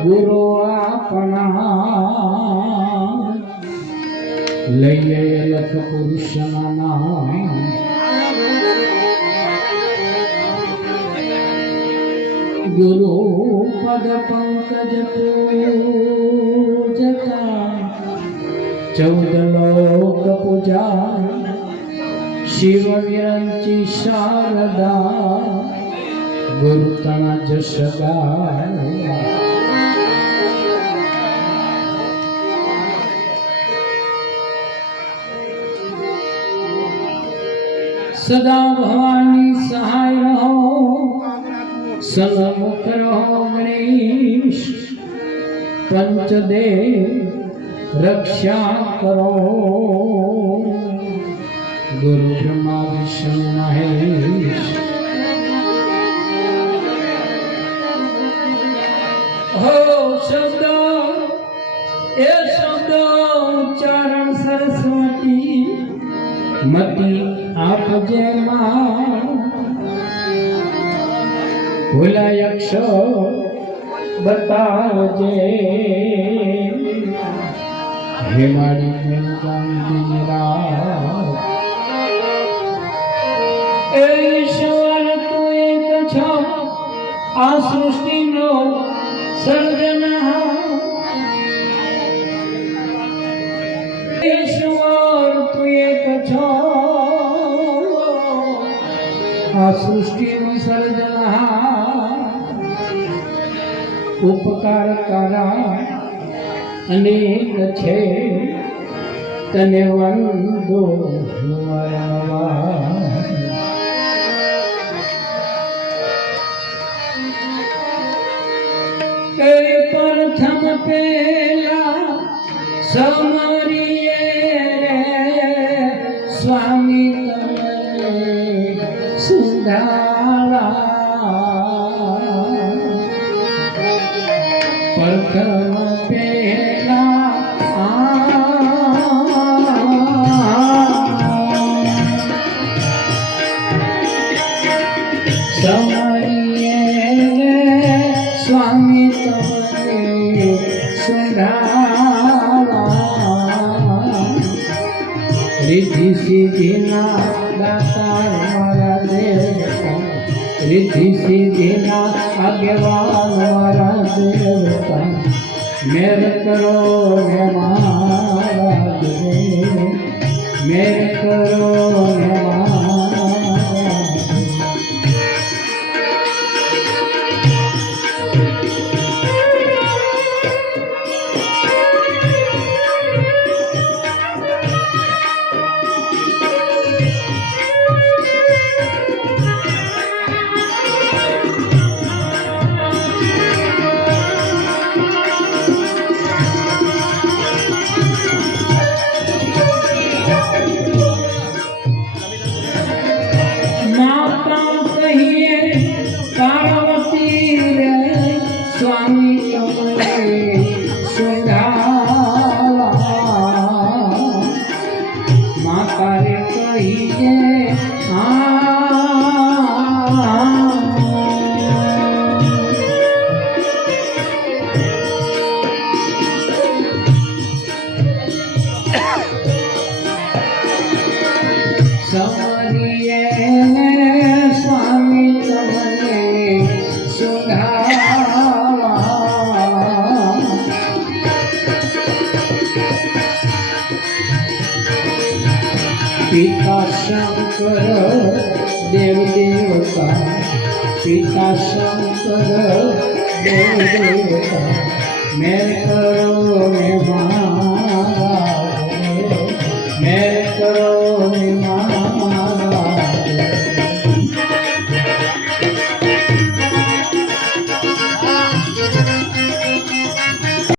ગુરુ આપણા લઈએ લખ પુરુષના નામ ગુરુ પદ પંકજ પૂજતા 14 લોક પૂજા શિવ વિરંચી શારદા ગુરુ તણા જશ ગાય સદા ભવાની સહાય રહો સન્મુખ રહો ગણેશ પંચદેવ રક્ષા કરો ગુરુ બ્રહ્મા વિષ્ણુ મહેશ हो शब्द ए शब्द उच्चारण सरस्वती मती आप जय मां भूलायक्ष बतावजे हे मारी ईश्वर तू एक छो आ सृष्टि नो ईश्वर तू एक छो आ सृष्टि सर्जना उपकार करा अनेक छे तने वंदो प्रथम पेला समरिए रे स्वामी तमने सुधारा प्रथम पेला समरिए रे स्वामी रिद्धि सिद्धि ना दातार मारा देवता रिद्धि सिद्धि ना आज्ञावान मारा देवता मेर करो हे महाराज मेर करो हे पिता शंकर देव देवता पिता शंकर देव देवता मेरे करो